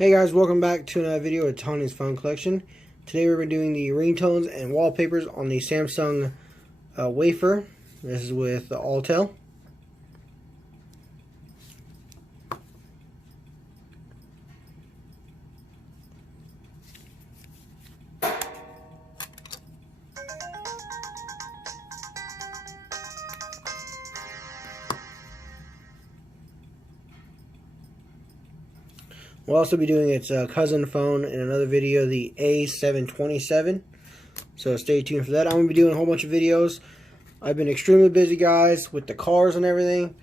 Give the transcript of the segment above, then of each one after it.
Hey guys, welcome back to another video of Tony's Phone Collection. Today we're doing the ringtones and wallpapers on the Samsung Wafer. This is with the Alltel. We'll also be doing its cousin phone in another video, the A727. So stay tuned for that. I'm going to be doing a whole bunch of videos. I've been extremely busy, guys, with the cars and everything.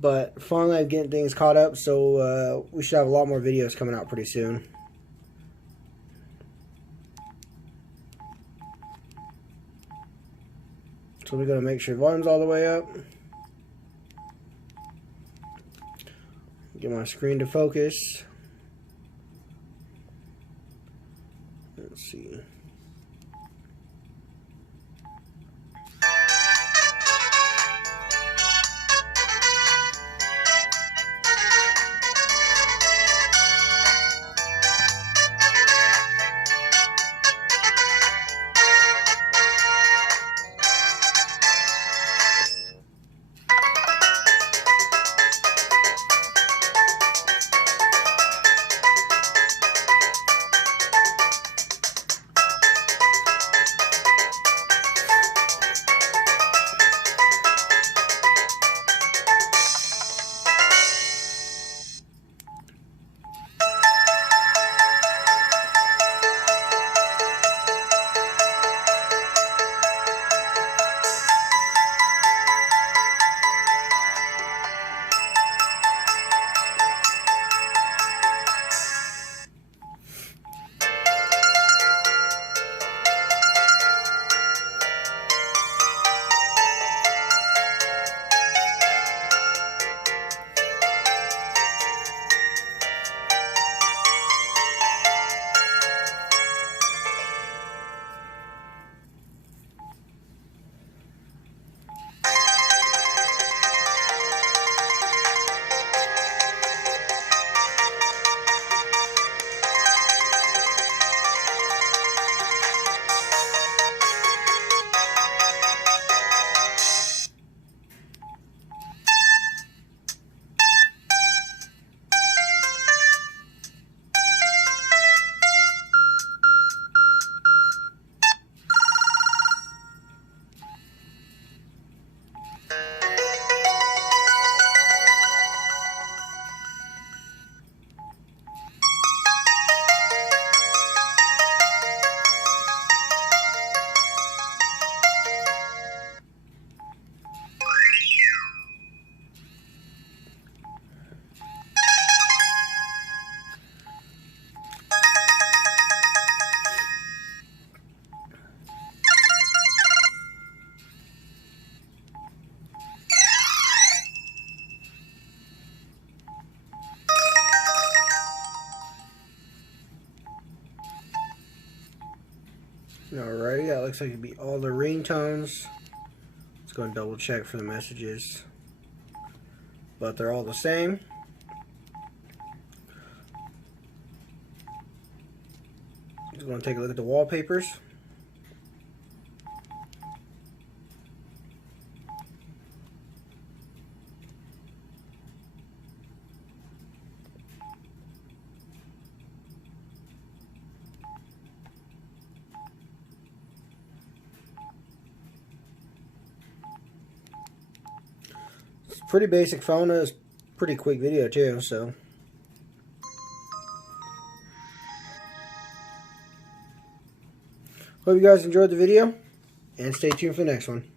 But finally I'm getting things caught up, so we should have a lot more videos coming out pretty soon. So we're going to make sure the volume's all the way up. Get my screen to focus. Let's see. Alrighty, that looks like it'd be all the ringtones. Let's go and double check for the messages. But they're all the same. Just going to take a look at the wallpapers. Pretty basic phone. It's pretty quick video too, so hope you guys enjoyed the video and stay tuned for the next one.